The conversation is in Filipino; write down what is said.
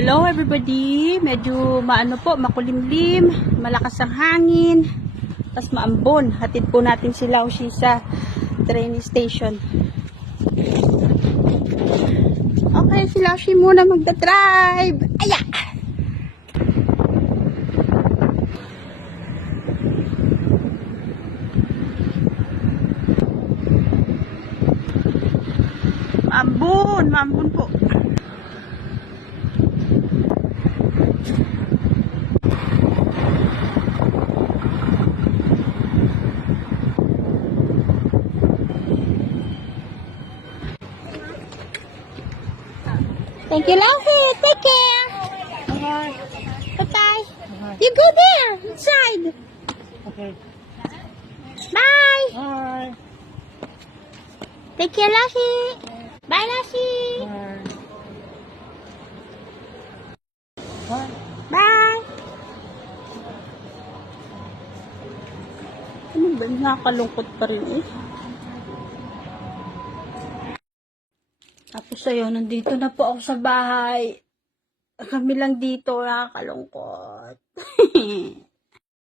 Hello everybody, medyo makulimlim, malakas ang hangin, tas maambon. Hatid po natin si Laushi sa train station. Okay, si Laushi muna magdadrive. Aya! Maambon po. Thank you, Laushi. Take care. Bye-bye. You go there, inside. Okay. Bye. Bye. Take care, Laushi. Bye, Laushi. Bye. Bye. Bye. Ano ba? Nakakalungkot pa rin eh. Tapos ayun, nandito na po ako sa bahay. Kami lang dito, nakakalungkot.